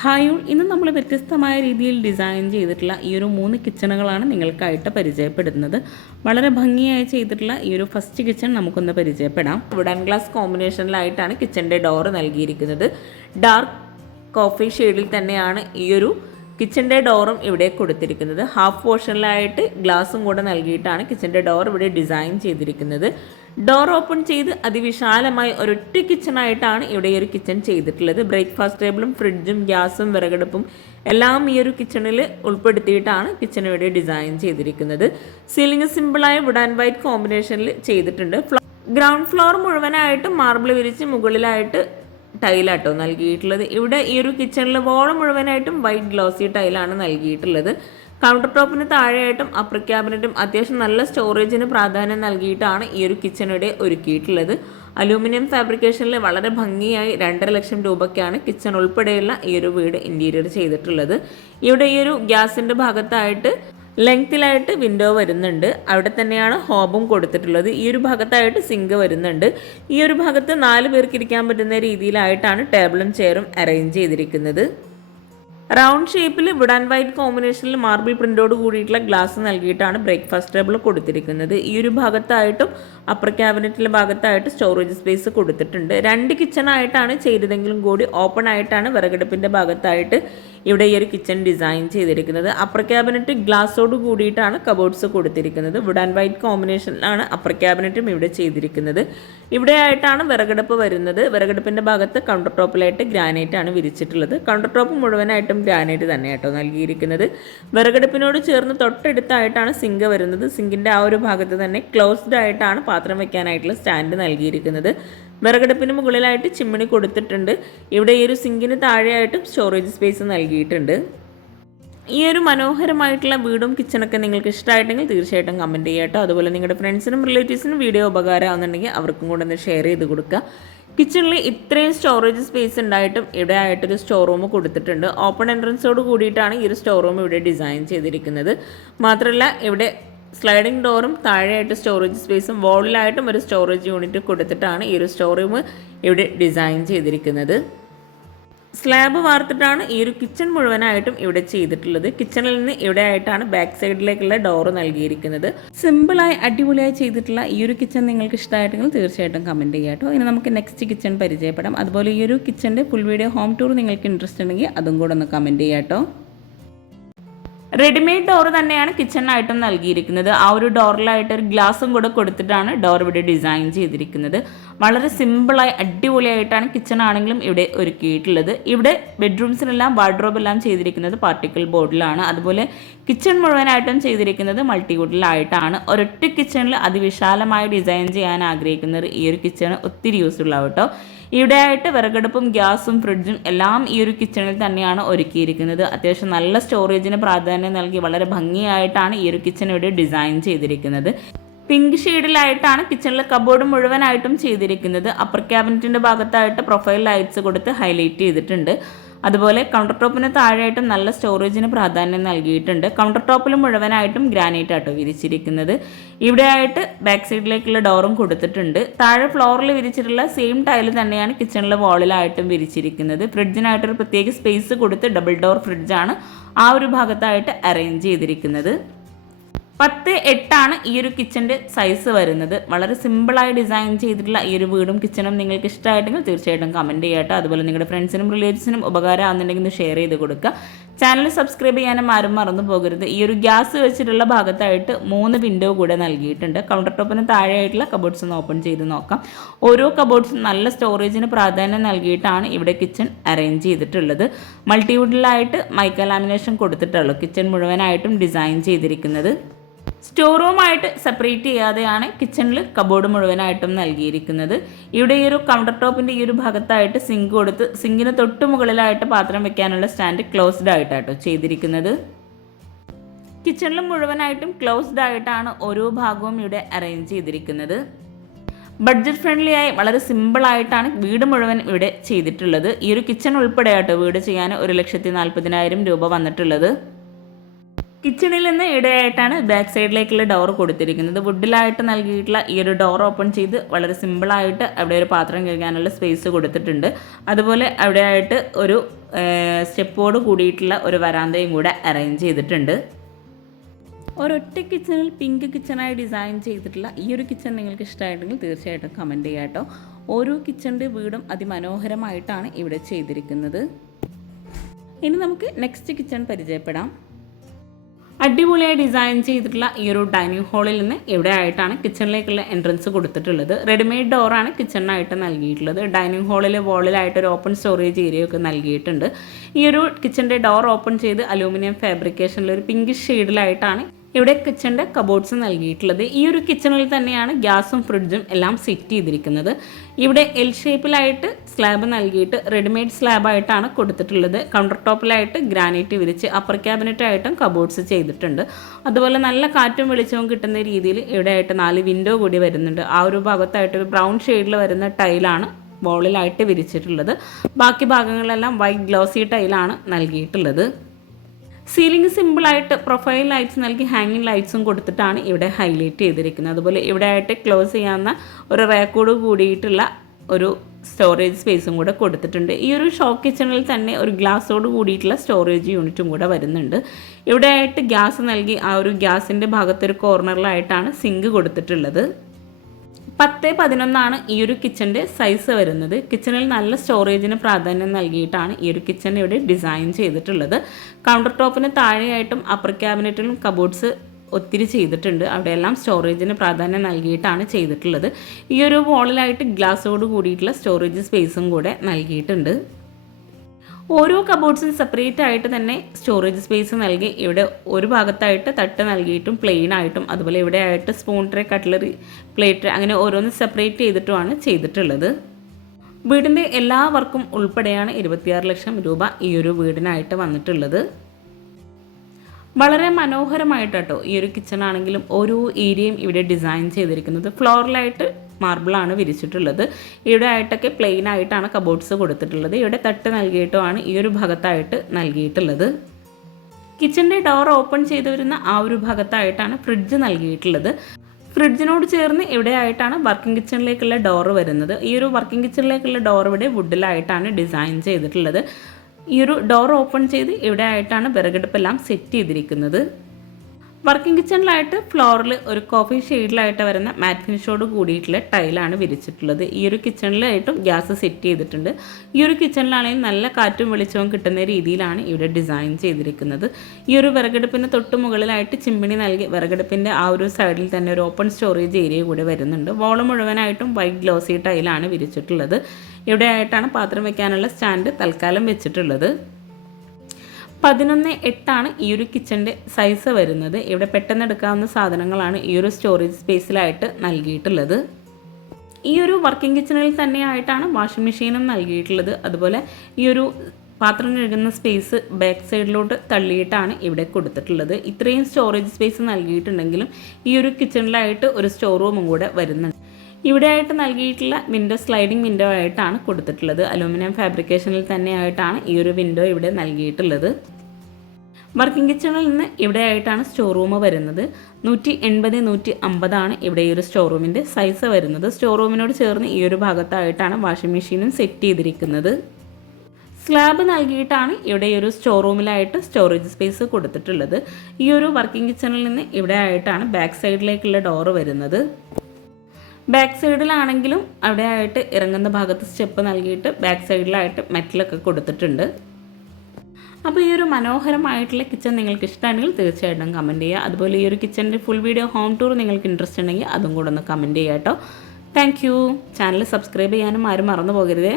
Hi ഇന്ന് നമ്മൾ വ്യത്യസ്തമായ രീതിയിൽ ഡിസൈൻ ചെയ്തിട്ടുള്ള ഈ ഒരു 3 കിച്ചണുകളാണ് നിങ്ങൾക്കായിട്ട് പരിചയപ്പെടുന്നത്. വളരെ ഭംഗിയായി ചെയ്തിട്ടുള്ള ഈ ഒരു ഫസ്റ്റ് കിച്ചൺ നമുക്കൊന്ന് പരിചയപ്പെടാം. വുഡൻ ഗ്ലാസ് കോമ്പിനേഷനിലായിട്ടാണ് കിച്ചൻ്റെ ഡോർ നൽകിയിരിക്കുന്നത്. ഡാർക്ക് കോഫി ഷെയ്ഡിൽ തന്നെയാണ് ഈ ഒരു കിച്ചൻ്റെ ഡോറും ഇവിടെ കൊടുത്തിരിക്കുന്നത്. ഹാഫ് പോർഷനിലായിട്ട് ഗ്ലാസും കൂടെ നൽകിയിട്ടാണ് കിച്ചൻ്റെ ഡോർ ഇവിടെ ഡിസൈൻ ചെയ്തിരിക്കുന്നത്. ഡോർ ഓപ്പൺ ചെയ്ത് അതിവിശാലമായി ഒരൊറ്റ കിച്ചണായിട്ടാണ് ഇവിടെ ഈ ഒരു കിച്ചൺ ചെയ്തിട്ടുള്ളത്. ബ്രേക്ക്ഫാസ്റ്റ് ടേബിളും ഫ്രിഡ്ജും ഗ്യാസും വിറകടുപ്പും എല്ലാം ഈ ഒരു കിച്ചണിൽ ഉൾപ്പെടുത്തിയിട്ടാണ് കിച്ചൺ ഇവിടെ ഡിസൈൻ ചെയ്തിരിക്കുന്നത്. സീലിംഗ് സിമ്പിളായ വുഡ് ആൻഡ് വൈറ്റ് കോമ്പിനേഷനിൽ ചെയ്തിട്ടുണ്ട്. ഗ്രൗണ്ട് ഫ്ലോർ മുഴുവനായിട്ടും മാർബിൾ വിരിച്ച് മുകളിലായിട്ട് ടൈലാട്ടോ നൽകിയിട്ടുള്ളത്. ഇവിടെ ഈ ഒരു കിച്ചണിൽ വോൾ മുഴുവനായിട്ടും വൈറ്റ് ഗ്ലോസി ടൈലാണ് നൽകിയിട്ടുള്ളത്. കൗണ്ടർ ടോപ്പിന് താഴെയായിട്ടും അപ്പർ ക്യാബിനറ്റും അത്യാവശ്യം നല്ല സ്റ്റോറേജിന് പ്രാധാന്യം നൽകിയിട്ടാണ് ഈ ഒരു കിച്ചൺ ഇവിടെ ഒരുക്കിയിട്ടുള്ളത്. അലൂമിനിയം ഫാബ്രിക്കേഷനിൽ വളരെ ഭംഗിയായി 2.5 ലക്ഷം രൂപയ്ക്കാണ് കിച്ചൺ ഉൾപ്പെടെയുള്ള ഈ ഒരു വീട് ഇൻറ്റീരിയർ ചെയ്തിട്ടുള്ളത്. ഇവിടെ ഈ ഒരു ഗ്യാസിൻ്റെ ഭാഗത്തായിട്ട് ലെങ്ത്തിലായിട്ട് വിൻഡോ വരുന്നുണ്ട്. അവിടെ തന്നെയാണ് ഹോബും കൊടുത്തിട്ടുള്ളത്. ഈ ഒരു ഭാഗത്തായിട്ട് സിങ്ക് വരുന്നുണ്ട്. ഈ ഒരു ഭാഗത്ത് 4 പേർക്ക് ഇരിക്കാൻ പറ്റുന്ന രീതിയിലായിട്ടാണ് ടേബിളും ചെയറും അറേഞ്ച് ചെയ്തിരിക്കുന്നത്. റൗണ്ട് ഷേപ്പിൽ വുഡ് ആൻഡ് വൈറ്റ് കോമ്പിനേഷനിൽ മാർബിൾ പ്രിൻ്റോട് കൂടിയിട്ടുള്ള ഗ്ലാസ് നൽകിയിട്ടാണ് ബ്രേക്ക്ഫാസ്റ്റ് ടേബിൾ കൊടുത്തിരിക്കുന്നത്. ഈ ഒരു ഭാഗത്തായിട്ടും അപ്പർ ക്യാബിനറ്റിലെ ഭാഗത്തായിട്ട് സ്റ്റോറേജ് സ്പേസ് കൊടുത്തിട്ടുണ്ട്. 2 കിച്ചണായിട്ടാണ് ചെയ്തതെങ്കിലും കൂടി ഓപ്പൺ ആയിട്ടാണ് വിറകടുപ്പിൻ്റെ ഭാഗത്തായിട്ട് ഇവിടെ ഈ ഒരു കിച്ചൺ ഡിസൈൻ ചെയ്തിരിക്കുന്നത്. അപ്പർ ക്യാബിനറ്റ് ഗ്ലാസോട് കൂടിയിട്ടാണ് കബോർഡ്സ് കൊടുത്തിരിക്കുന്നത്. വുഡ് ആൻഡ് വൈറ്റ് കോമ്പിനേഷനിലാണ് അപ്പർ ക്യാബിനറ്റും ഇവിടെ ചെയ്തിരിക്കുന്നത്. ഇവിടെ ആയിട്ടാണ് വിറകടുപ്പ് വരുന്നത്. വിറകടുപ്പിൻ്റെ ഭാഗത്ത് കൗണ്ടർ ടോപ്പിലായിട്ട് ഗ്രാനൈറ്റ് ആണ് വിരിച്ചിട്ടുള്ളത്. കൗണ്ടർ ടോപ്പ് മുഴുവനായിട്ടും ഗ്രാനൈറ്റ് തന്നെ കേട്ടോ നൽകിയിരിക്കുന്നത്. വിറകടുപ്പിനോട് ചേർന്ന് തൊട്ടടുത്തായിട്ടാണ് സിങ്ക് വരുന്നത്. സിങ്കിൻ്റെ ആ ഒരു ഭാഗത്ത് തന്നെ ക്ലോസ്ഡ് ആയിട്ടാണ് പാത്രം വെക്കാനായിട്ടുള്ള സ്റ്റാൻഡ് നൽകിയിരിക്കുന്നത്. വിറകടുപ്പിന് മുകളിലായിട്ട് ചിമ്മിണി കൊടുത്തിട്ടുണ്ട്. ഇവിടെ ഈ ഒരു സിങ്കിന് താഴെയായിട്ടും സ്റ്റോറേജ് സ്പേസ് നൽകിയിട്ടുണ്ട്. ഈ ഒരു മനോഹരമായിട്ടുള്ള വീടും കിച്ചണൊക്കെ നിങ്ങൾക്ക് ഇഷ്ടമായിട്ടെങ്കിൽ തീർച്ചയായിട്ടും കമൻറ്റ് ചെയ്യാം കേട്ടോ. അതുപോലെ നിങ്ങളുടെ ഫ്രണ്ട്സിനും റിലേറ്റീവ്സിനും വീഡിയോ ഉപകാരമാകുന്നുണ്ടെങ്കിൽ അവർക്കും കൂടെ ഒന്ന് ഷെയർ ചെയ്ത് കൊടുക്കുക. കിച്ചണിൽ ഇത്രയും സ്റ്റോറേജ് സ്പേസ് ഉണ്ടായിട്ടും ഇവിടെ ആയിട്ടൊരു സ്റ്റോർ റൂം കൊടുത്തിട്ടുണ്ട്. ഓപ്പൺ എൻട്രൻസോട് കൂടിയിട്ടാണ് ഈ ഒരു സ്റ്റോർ റൂം ഇവിടെ ഡിസൈൻ ചെയ്തിരിക്കുന്നത്. മാത്രമല്ല ഇവിടെ സ്ലൈഡിംഗ് ഡോറും താഴെയായിട്ട് സ്റ്റോറേജ് സ്പേസും വോളിലായിട്ടും ഒരു സ്റ്റോറേജ് യൂണിറ്റ് കൊടുത്തിട്ടാണ് ഈ ഒരു സ്റ്റോർ റൂം ഇവിടെ ഡിസൈൻ ചെയ്തിരിക്കുന്നത്. സ്ലാബ് വാർത്തിട്ടാണ് ഈ ഒരു കിച്ചൺ മുഴുവനായിട്ടും ഇവിടെ ചെയ്തിട്ടുള്ളത്. കിച്ചണിൽ നിന്ന് ഇവിടെ ആയിട്ടാണ് ബാക്ക് സൈഡിലേക്കുള്ള ഡോറ് നൽകിയിരിക്കുന്നത്. സിമ്പിളായി അടിപൊളിയായി ചെയ്തിട്ടുള്ള ഈ ഒരു കിച്ചൺ നിങ്ങൾക്ക് ഇഷ്ടമായിട്ടെങ്കിൽ തീർച്ചയായിട്ടും കമൻറ്റ് ചെയ്യാം കേട്ടോ. ഇനി നമുക്ക് നെക്സ്റ്റ് കിച്ചൺ പരിചയപ്പെടാം. അതുപോലെ ഈ ഒരു കിച്ചൻ്റെ ഫുൾ വീഡിയോ ഹോം ടൂർ നിങ്ങൾക്ക് ഇൻട്രസ്റ്റ് ഉണ്ടെങ്കിൽ അതും കൂടെ ഒന്ന് കമൻറ്റ് ചെയ്യാം കേട്ടോ. റെഡിമെയ്ഡ് ഡോർ തന്നെയാണ് കിച്ചണിനായിട്ടും നൽകിയിരിക്കുന്നത്. ആ ഒരു ഡോറിലായിട്ട് ഒരു ഗ്ലാസും കൂടെ കൊടുത്തിട്ടാണ് ഡോർ ഇവിടെ ഡിസൈൻ ചെയ്തിരിക്കുന്നത്. വളരെ സിമ്പിളായി അടിപൊളിയായിട്ടാണ് കിച്ചൺ ആണെങ്കിലും ഇവിടെ ഒരുക്കിയിട്ടുള്ളത്. ഇവിടെ ബെഡ്റൂംസിനെല്ലാം വാർഡ്രോബ് എല്ലാം ചെയ്തിരിക്കുന്നത് പാർട്ടിക്കിൾ ബോർഡിലാണ്. അതുപോലെ കിച്ചൺ മുഴുവനായിട്ടും ചെയ്തിരിക്കുന്നത് മൾട്ടിവുഡിലായിട്ടാണ്. ഒരൊറ്റ കിച്ചണിൽ അതിവിശാലമായി ഡിസൈൻ ചെയ്യാൻ ആഗ്രഹിക്കുന്നത് ഈ ഒരു കിച്ചൺ ഒത്തിരി യൂസ്ഫുൾ ആവും കേട്ടോ. ഇവിടെ ആയിട്ട് വിറകടുപ്പും ഗ്യാസും ഫ്രിഡ്ജും എല്ലാം ഈ ഒരു കിച്ചണിൽ തന്നെയാണ് ഒരുക്കിയിരിക്കുന്നത്. അത്യാവശ്യം നല്ല സ്റ്റോറേജിന് പ്രാധാന്യം നൽകി വളരെ ഭംഗിയായിട്ടാണ് ഈ ഒരു കിച്ചൺ ഇവിടെ ഡിസൈൻ ചെയ്തിരിക്കുന്നത്. പിങ്ക് ഷെയ്ഡിലായിട്ടാണ് കിച്ചണിലെ കബോർഡ് മുഴുവനായിട്ടും ചെയ്തിരിക്കുന്നത്. അപ്പർ ക്യാബിനറ്റിൻ്റെ ഭാഗത്തായിട്ട് പ്രൊഫൈൽ ലൈറ്റ്സ് കൊടുത്ത് ഹൈലൈറ്റ് ചെയ്തിട്ടുണ്ട്. അതുപോലെ കൗണ്ടർ ടോപ്പിന് താഴെയായിട്ടും നല്ല സ്റ്റോറേജിന് പ്രാധാന്യം നൽകിയിട്ടുണ്ട്. കൗണ്ടർ ടോപ്പിൽ മുഴുവനായിട്ടും ഗ്രാനൈറ്റ് ആട്ടോ വിരിച്ചിരിക്കുന്നത്. ഇവിടെ ആയിട്ട് ബാക്ക് സൈഡിലേക്കുള്ള ഡോറും കൊടുത്തിട്ടുണ്ട്. താഴെ ഫ്ലോറിൽ വിരിച്ചിട്ടുള്ള സെയിം ടൈല് തന്നെയാണ് കിച്ചണിലെ വാളിലായിട്ടും വിരിച്ചിരിക്കുന്നത്. ഫ്രിഡ്ജിനായിട്ടൊരു പ്രത്യേക സ്പേസ് കൊടുത്ത് ഡബിൾ ഡോർ ഫ്രിഡ്ജാണ് ആ ഒരു ഭാഗത്തായിട്ട് അറേഞ്ച് ചെയ്തിരിക്കുന്നത്. 10:8 ഈ ഒരു കിച്ചൻ്റെ സൈസ് വരുന്നത്. വളരെ സിമ്പിളായി ഡിസൈൻ ചെയ്തിട്ടുള്ള ഈ ഒരു വീടും കിച്ചണും നിങ്ങൾക്ക് ഇഷ്ടമായിട്ടെങ്കിൽ തീർച്ചയായിട്ടും കമൻറ്റ് ചെയ്യാട്ടോ. അതുപോലെ നിങ്ങളുടെ ഫ്രണ്ട്സിനും റിലേറ്റീവ്സിനും ഉപകാരമാകുന്നുണ്ടെങ്കിൽ ഷെയർ ചെയ്ത് കൊടുക്കുക. ചാനൽ സബ്സ്ക്രൈബ് ചെയ്യാനും ആരും മറന്നു പോകരുത്. ഈ ഒരു ഗ്യാസ് വെച്ചിട്ടുള്ള ഭാഗത്തായിട്ട് 3 വിൻഡോ കൂടെ നൽകിയിട്ടുണ്ട്. കൗണ്ടർ ടോപ്പിന് താഴെയായിട്ടുള്ള കബോർഡ്സ് ഒന്ന് ഓപ്പൺ ചെയ്ത് നോക്കാം. ഓരോ കബോർഡ്സും നല്ല സ്റ്റോറേജിന് പ്രാധാന്യം നൽകിയിട്ടാണ് ഇവിടെ കിച്ചൺ അറേഞ്ച് ചെയ്തിട്ടുള്ളത്. മൾട്ടിവുഡിലായിട്ട് മൈക്ക ലാമിനേഷൻ കൊടുത്തിട്ടുള്ളൂ കിച്ചൺ മുഴുവനായിട്ടും ഡിസൈൻ ചെയ്തിരിക്കുന്നത്. സ്റ്റോർ റൂമായിട്ട് സെപ്പറേറ്റ് ചെയ്യാതെയാണ് കിച്ചണിൽ കബോർഡ് മുഴുവനായിട്ടും നൽകിയിരിക്കുന്നത്. ഇവിടെ ഈ ഒരു കൗണ്ടർ ടോപ്പിൻ്റെ ഈ ഒരു ഭാഗത്തായിട്ട് സിങ്ക് കൊടുത്ത് സിങ്കിന് തൊട്ട് മുകളിലായിട്ട് പാത്രം വെക്കാനുള്ള സ്റ്റാൻഡ് ക്ലോസ്ഡ് ആയിട്ടാട്ടോ ചെയ്തിരിക്കുന്നത്. കിച്ചണിൽ മുഴുവനായിട്ടും ക്ലോസ്ഡ് ആയിട്ടാണ് ഓരോ ഭാഗവും ഇവിടെ അറേഞ്ച് ചെയ്തിരിക്കുന്നത്. ബഡ്ജറ്റ് ഫ്രണ്ട്ലി ആയി വളരെ സിമ്പിളായിട്ടാണ് വീട് മുഴുവൻ ഇവിടെ ചെയ്തിട്ടുള്ളത്. ഈ ഒരു കിച്ചൺ ഉൾപ്പെടെ ആട്ടോ വീട് ചെയ്യാൻ 1,40,000 രൂപ വന്നിട്ടുള്ളത്. കിച്ചണിൽ നിന്ന് ഇടയായിട്ടാണ് ബാക്ക് സൈഡിലേക്കുള്ള ഡോർ കൊടുത്തിരിക്കുന്നത്. വുഡിലായിട്ട് നൽകിയിട്ടുള്ള ഈ ഒരു ഡോർ ഓപ്പൺ ചെയ്ത് വളരെ സിമ്പിളായിട്ട് അവിടെ ഒരു പാത്രം കഴുകാനുള്ള സ്പേസ് കൊടുത്തിട്ടുണ്ട്. അതുപോലെ അവിടെയായിട്ട് ഒരു സ്റ്റെപ്പോട് കൂടിയിട്ടുള്ള ഒരു വരാന്തയും കൂടെ അറേഞ്ച് ചെയ്തിട്ടുണ്ട്. ഒരൊറ്റ കിച്ചണിൽ പിങ്ക് കിച്ചണായി ഡിസൈൻ ചെയ്തിട്ടുള്ള ഈ ഒരു കിച്ചൺ നിങ്ങൾക്ക് ഇഷ്ടമായിട്ടുണ്ടെങ്കിൽ തീർച്ചയായിട്ടും കമൻറ്റ് ചെയ്യാം കേട്ടോ. ഓരോ കിച്ചണിൻ്റെ വീടും അതിമനോഹരമായിട്ടാണ് ഇവിടെ ചെയ്തിരിക്കുന്നത്. ഇനി നമുക്ക് നെക്സ്റ്റ് കിച്ചൺ പരിചയപ്പെടാം. അടിപൊളിയായി ഡിസൈൻ ചെയ്തിട്ടുള്ള ഈ ഒരു ഡൈനിങ് ഹാളിൽ നിന്ന് ഇവിടെ ആയിട്ടാണ് കിച്ചണിലേക്കുള്ള എൻട്രൻസ് കൊടുത്തിട്ടുള്ളത്. റെഡിമെയ്ഡ് ഡോറാണ് കിച്ചണിനായിട്ട് നൽകിയിട്ടുള്ളത്. ഡൈനിങ് ഹാളിൽ വോളിലായിട്ട് ഒരു ഓപ്പൺ സ്റ്റോറേജ് ഏരിയ ഒക്കെ നൽകിയിട്ടുണ്ട്. ഈ ഒരു കിച്ചണിൻ്റെ ഡോർ ഓപ്പൺ ചെയ്ത് അലൂമിനിയം ഫാബ്രിക്കേഷനിൽ ഒരു പിങ്കിഷ് ഷെയ്ഡിലായിട്ടാണ് ഇവിടെ കിച്ചണിൻ്റെ കബോർഡ്സ് നൽകിയിട്ടുള്ളത്. ഈ ഒരു കിച്ചണിൽ തന്നെയാണ് ഗ്യാസും ഫ്രിഡ്ജും എല്ലാം സെറ്റ് ചെയ്തിരിക്കുന്നത്. ഇവിടെ എൽ ഷേപ്പിലായിട്ട് സ്ലാബ് നൽകിയിട്ട് റെഡിമെയ്ഡ് സ്ലാബായിട്ടാണ് കൊടുത്തിട്ടുള്ളത്. കൗണ്ടർ ടോപ്പിലായിട്ട് ഗ്രാനൈറ്റ് വിരിച്ച് അപ്പർ ക്യാബിനറ്റായിട്ടും കബോർഡ്സ് ചെയ്തിട്ടുണ്ട്. അതുപോലെ നല്ല കാറ്റും വെളിച്ചവും കിട്ടുന്ന രീതിയിൽ ഇവിടെ ആയിട്ട് 4 വിൻഡോ കൂടി വരുന്നുണ്ട്. ആ ഒരു ഭാഗത്തായിട്ട് ഒരു ബ്രൗൺ ഷെയ്ഡിൽ വരുന്ന ടൈലാണ് വോളിലായിട്ട് വിരിച്ചിട്ടുള്ളത്. ബാക്കി ഭാഗങ്ങളെല്ലാം വൈറ്റ് ഗ്ലോസി ടൈലാണ് നൽകിയിട്ടുള്ളത്. സീലിംഗ് സിമ്പിളായിട്ട് പ്രൊഫൈൽ ലൈറ്റ്സ് നൽകി ഹാങ്ങിങ് ലൈറ്റ്സും കൊടുത്തിട്ടാണ് ഇവിടെ ഹൈലൈറ്റ് ചെയ്തിരിക്കുന്നത്. അതുപോലെ ഇവിടെ ആയിട്ട് ക്ലോസ് ചെയ്യാവുന്ന ഒരു റാക്കോട് കൂടിയിട്ടുള്ള ഒരു സ്റ്റോറേജ് സ്പേസും കൂടെ കൊടുത്തിട്ടുണ്ട്. ഈ ഒരു ഷോ കിച്ചണിൽ തന്നെ ഒരു ഗ്ലാസ്സോട് കൂടിയിട്ടുള്ള സ്റ്റോറേജ് യൂണിറ്റും കൂടെ വരുന്നുണ്ട്. ഇവിടെ ആയിട്ട് ഗ്യാസ് നൽകി ആ ഒരു ഗ്യാസിൻ്റെ ഭാഗത്തൊരു കോർണറിലായിട്ടാണ് സിങ്ക് കൊടുത്തിട്ടുള്ളത്. 10-11 ഈ ഒരു കിച്ചൻ്റെ സൈസ് വരുന്നത്. കിച്ചണിൽ നല്ല സ്റ്റോറേജിന് പ്രാധാന്യം നൽകിയിട്ടാണ് ഈ ഒരു കിച്ചൺ ഇവിടെ ഡിസൈൻ ചെയ്തിട്ടുള്ളത്. കൗണ്ടർ ടോപ്പിന് താഴെയായിട്ടും അപ്പർ ക്യാബിനറ്റിലും കബോർഡ്സ് ഒത്തിരി ചെയ്തിട്ടുണ്ട്. അവിടെയെല്ലാം സ്റ്റോറേജിന് പ്രാധാന്യം നൽകിയിട്ടാണ് ചെയ്തിട്ടുള്ളത്. ഈ ഒരു വോളിലായിട്ട് ഗ്ലാസ്സോട് കൂടിയിട്ടുള്ള സ്റ്റോറേജ് സ്പേസും കൂടെ നൽകിയിട്ടുണ്ട്. ഓരോ കബോർഡ്സും സെപ്പറേറ്റ് ആയിട്ട് തന്നെ സ്റ്റോറേജ് സ്പേസ് നൽകി ഇവിടെ ഒരു ഭാഗത്തായിട്ട് തട്ട് നൽകിയിട്ടും പ്ലെയിൻ ആയിട്ടും അതുപോലെ ഇവിടെ ആയിട്ട് സ്പൂൺ ട്രേ, കട്ട്ലറി, പ്ലേറ്റ് അങ്ങനെ ഓരോന്ന് സെപ്പറേറ്റ് ചെയ്തിട്ടുമാണ് ചെയ്തിട്ടുള്ളത്. വീടിൻ്റെ എല്ലാ വർക്കും ഉൾപ്പെടെയാണ് 26 ലക്ഷം രൂപ ഈ ഒരു വീടിനായിട്ട് വന്നിട്ടുള്ളത്. വളരെ മനോഹരമായിട്ടോ ഈ ഒരു കിച്ചൺ ആണെങ്കിലും ഓരോ ഏരിയയും ഇവിടെ ഡിസൈൻ ചെയ്തിരിക്കുന്നത്. ഫ്ലോറിലായിട്ട് മാർബിളാണ് വിരിച്ചിട്ടുള്ളത്. ഇവിടെ ആയിട്ടൊക്കെ പ്ലെയിൻ ആയിട്ടാണ് കബോർഡ്സ് കൊടുത്തിട്ടുള്ളത്. ഇവിടെ തട്ട് നൽകിയിട്ടുമാണ് ഈ ഒരു ഭാഗത്തായിട്ട് നൽകിയിട്ടുള്ളത്. കിച്ചണിൻ്റെ ഡോർ ഓപ്പൺ ചെയ്ത് വരുന്ന ആ ഒരു ഭാഗത്തായിട്ടാണ് ഫ്രിഡ്ജ് നൽകിയിട്ടുള്ളത്. ഫ്രിഡ്ജിനോട് ചേർന്ന് ഇവിടെ ആയിട്ടാണ് വർക്കിംഗ് കിച്ചണിലേക്കുള്ള ഡോറ് വരുന്നത്. ഈ ഒരു വർക്കിംഗ് കിച്ചണിലേക്കുള്ള ഡോർ ഇവിടെ വുഡിലായിട്ടാണ് ഡിസൈൻ ചെയ്തിട്ടുള്ളത്. ഈ ഒരു ഡോർ ഓപ്പൺ ചെയ്ത് ഇവിടെ ആയിട്ടാണ് വിറകടുപ്പെല്ലാം സെറ്റ് ചെയ്തിരിക്കുന്നത്. വർക്കിംഗ് കിച്ചണിലായിട്ട് ഫ്ലോറിൽ ഒരു കോഫി ഷെയ്ഡിലായിട്ട് വരുന്ന മാറ്റ് ഫിനിഷോട് കൂടിയിട്ടുള്ള ടൈലാണ് വിരിച്ചിട്ടുള്ളത്. ഈ ഒരു കിച്ചണിലായിട്ടും ഗ്യാസ് സെറ്റ് ചെയ്തിട്ടുണ്ട്. ഈ ഒരു കിച്ചണിലാണെങ്കിൽ നല്ല കാറ്റും വെളിച്ചവും കിട്ടുന്ന രീതിയിലാണ് ഇവിടെ ഡിസൈൻ ചെയ്തിരിക്കുന്നത്. ഈ ഒരു വിറകടുപ്പിന് തൊട്ട് മുകളിലായിട്ട് ചിമ്മിണി നൽകി വിറകടുപ്പിൻ്റെ ആ ഒരു സൈഡിൽ തന്നെ ഒരു ഓപ്പൺ സ്റ്റോറേജ് ഏരിയ കൂടി വരുന്നുണ്ട്. വോള് മുഴുവനായിട്ടും വൈറ്റ് ഗ്ലോസി ടൈലാണ് വിരിച്ചിട്ടുള്ളത്. ഇവിടെ ആയിട്ടാണ് പാത്രം വെക്കാനുള്ള സ്റ്റാൻഡ് തൽക്കാലം വെച്ചിട്ടുള്ളത്. 11.8 ഈ ഒരു കിച്ചൻ്റെ സൈസ് വരുന്നത്. ഇവിടെ പെട്ടെന്ന് എടുക്കാവുന്ന സാധനങ്ങളാണ് ഈ ഒരു സ്റ്റോറേജ് സ്പേസിലായിട്ട് നൽകിയിട്ടുള്ളത്. ഈ ഒരു വർക്കിംഗ് കിച്ചണിൽ തന്നെ ആയിട്ടാണ് വാഷിംഗ് മെഷീനും നൽകിയിട്ടുള്ളത്. അതുപോലെ ഈ ഒരു പാത്രം കഴുകുന്ന സ്പേസ് ബാക്ക് സൈഡിലോട്ട് തള്ളിയിട്ടാണ് ഇവിടെ കൊടുത്തിട്ടുള്ളത്. ഇത്രയും സ്റ്റോറേജ് സ്പേസ് നൽകിയിട്ടുണ്ടെങ്കിലും ഈ ഒരു കിച്ചണിലായിട്ട് ഒരു സ്റ്റോർ റൂമും കൂടെ വരുന്നുണ്ട്. ഇവിടെ ആയിട്ട് നൽകിയിട്ടുള്ള വിൻഡോ സ്ലൈഡിംഗ് വിൻഡോ ആയിട്ടാണ് കൊടുത്തിട്ടുള്ളത്. അലൂമിനിയം ഫാബ്രിക്കേഷനിൽ തന്നെ ആയിട്ടാണ് ഈ ഒരു വിൻഡോ ഇവിടെ നൽകിയിട്ടുള്ളത്. വർക്കിംഗ് കിച്ചണിൽ നിന്ന് ഇവിടെ ആയിട്ടാണ് സ്റ്റോർ റൂം വരുന്നത്. 180-150 ഇവിടെ ഈ ഒരു സ്റ്റോർ റൂമിൻ്റെ സൈസ് വരുന്നത്. സ്റ്റോർ റൂമിനോട് ചേർന്ന് ഈ ഒരു ഭാഗത്തായിട്ടാണ് വാഷിംഗ് മെഷീനും സെറ്റ് ചെയ്തിരിക്കുന്നത്. സ്ലാബ് നൽകിയിട്ടാണ് ഇവിടെ ഈ ഒരു സ്റ്റോർ റൂമിലായിട്ട് സ്റ്റോറേജ് സ്പേസ് കൊടുത്തിട്ടുള്ളത്. ഈ ഒരു വർക്കിംഗ് കിച്ചണിൽ നിന്ന് ഇവിടെ ആയിട്ടാണ് ബാക്ക് സൈഡിലേക്കുള്ള ഡോറ് വരുന്നത്. ബാക്ക് സൈഡിലാണെങ്കിലും അവിടെ ആയിട്ട് ഇറങ്ങുന്ന ഭാഗത്ത് സ്റ്റെപ്പ് നൽകിയിട്ട് ബാക്ക് സൈഡിലായിട്ട് മെറ്റലൊക്കെ കൊടുത്തിട്ടുണ്ട്. അപ്പോൾ ഈ ഒരു മനോഹരമായിട്ടുള്ള കിച്ചൺ നിങ്ങൾക്ക് ഇഷ്ടമാണെങ്കിൽ തീർച്ചയായിട്ടും കമൻറ്റ് ചെയ്യുക. അതുപോലെ ഈ ഒരു കിച്ചണിൻ്റെ ഫുൾ വീഡിയോ ഹോം ടൂർ നിങ്ങൾക്ക് ഇൻട്രസ്റ്റ് ഉണ്ടെങ്കിൽ അതും കൂടെ ഒന്ന് കമൻറ്റ് ചെയ്യുക കേട്ടോ. Thank you. ചാനൽ സബ്സ്ക്രൈബ് ചെയ്യാനും ആരും മറന്നു പോകരുതേ.